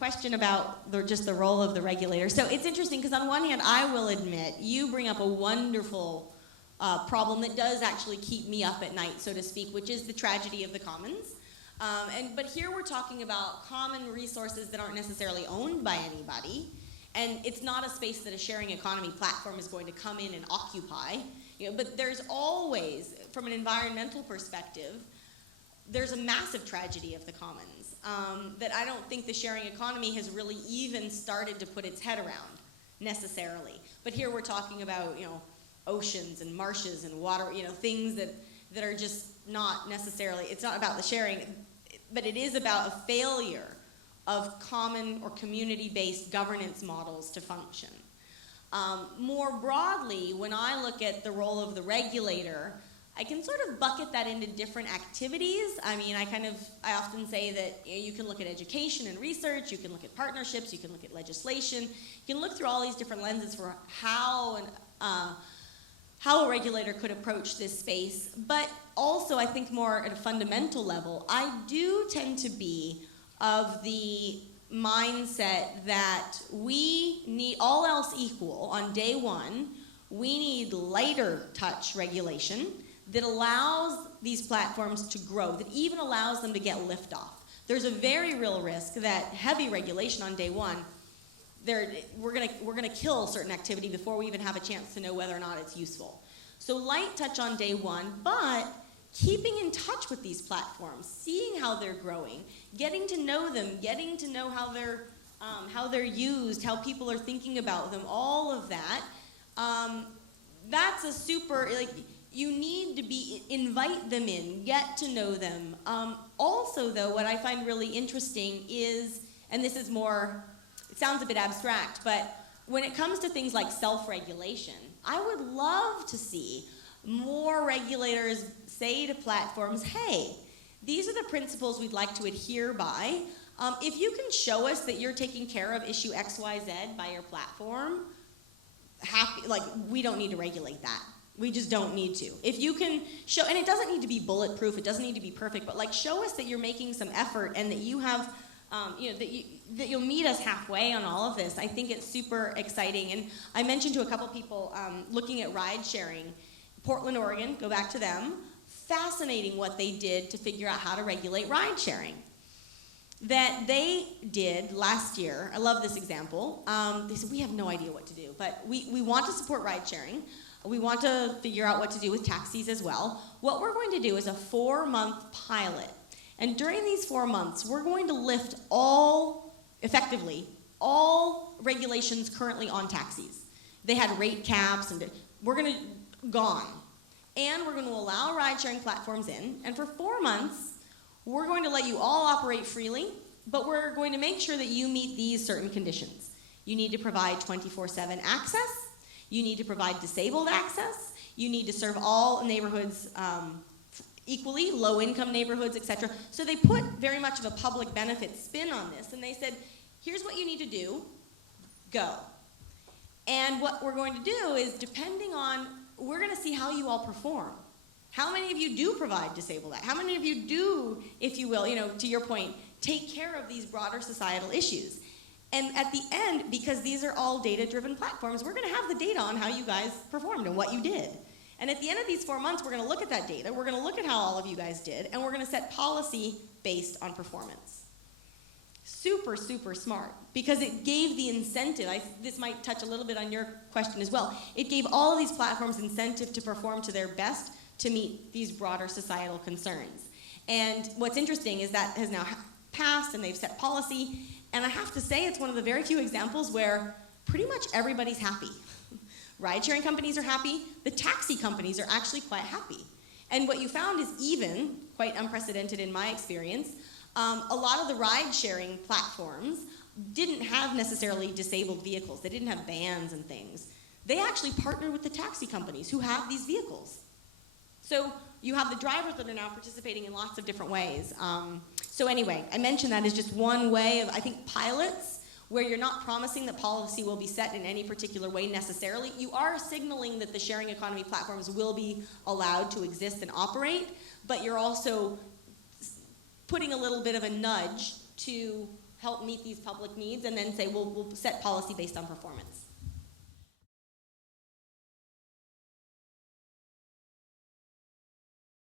question about just the role of the regulator. So it's interesting because on one hand, I will admit, you bring up a wonderful problem that does actually keep me up at night, so to speak, which is the tragedy of the commons. But here we're talking about common resources that aren't necessarily owned by anybody, and it's not a space that a sharing economy platform is going to come in and occupy. But there's always, from an environmental perspective, there's a massive tragedy of the commons that I don't think the sharing economy has really even started to put its head around necessarily. But here we're talking about oceans and marshes and water, things that are just not necessarily, it's not about the sharing, but it is about a failure of common or community-based governance models to function. More broadly, when I look at the role of the regulator, I can sort of bucket that into different activities. I mean, I often say that you can look at education and research, you can look at partnerships, you can look at legislation, you can look through all these different lenses for how a regulator could approach this space. But also, I think more at a fundamental level, I do tend to be of the mindset that we need, all else equal, on day one, we need lighter touch regulation that allows these platforms to grow, that even allows them to get liftoff. There's a very real risk that heavy regulation on day one, we're gonna kill certain activity before we even have a chance to know whether or not it's useful. So light touch on day one, but keeping in touch with these platforms, seeing how they're growing, getting to know them, getting to know how they're used, how people are thinking about them, all of that. That's a super, you need to invite them in, get to know them. Also, though, what I find really interesting is, and this is more, it sounds a bit abstract, but when it comes to things like self-regulation, I would love to see more regulators say to platforms, hey, these are the principles we'd like to adhere by. If you can show us that you're taking care of issue XYZ by your platform, we don't need to regulate that. We just don't need to. If you can show, and it doesn't need to be bulletproof, it doesn't need to be perfect, but show us that you're making some effort and that you have, that you'll meet us halfway on all of this. I think it's super exciting. And I mentioned to a couple people looking at ride sharing, Portland, Oregon, go back to them. Fascinating what they did to figure out how to regulate ride sharing. That they did last year, I love this example, they said, we have no idea what to do, but we want to support ride sharing. We want to figure out what to do with taxis as well. What we're going to do is a 4-month pilot. And during these 4 months, we're going to lift effectively, all regulations currently on taxis. They had rate caps, and we're going to, gone. And we're going to allow ride-sharing platforms in, and for 4 months, we're going to let you all operate freely, but we're going to make sure that you meet these certain conditions. You need to provide 24/7 access, you need to provide disabled access, you need to serve all neighborhoods equally, low-income neighborhoods, etc. So they put very much of a public benefit spin on this, and they said, here's what you need to do, go. And what we're going to do is, depending on, we're going to see how you all perform. How many of you do provide disabled access? How many of you do, if you will, to your point, take care of these broader societal issues? And at the end, because these are all data-driven platforms, we're going to have the data on how you guys performed and what you did. And at the end of these 4 months, we're going to look at that data, we're going to look at how all of you guys did, and we're going to set policy based on performance. Super, super smart, because it gave the incentive. This might touch a little bit on your question as well. It gave all of these platforms incentive to perform to their best to meet these broader societal concerns. And what's interesting is that has now passed, and they've set policy. And I have to say, it's one of the very few examples where pretty much everybody's happy. Ride-sharing companies are happy. The taxi companies are actually quite happy. And what you found is even, quite unprecedented in my experience, a lot of the ride-sharing platforms didn't have necessarily disabled vehicles. They didn't have vans and things. They actually partnered with the taxi companies who have these vehicles. So you have the drivers that are now participating in lots of different ways. So anyway, I mentioned that as just one way of, I think, pilots, where you're not promising that policy will be set in any particular way necessarily. You are signaling that the sharing economy platforms will be allowed to exist and operate, but you're also putting a little bit of a nudge to help meet these public needs, and then say, we'll set policy based on performance.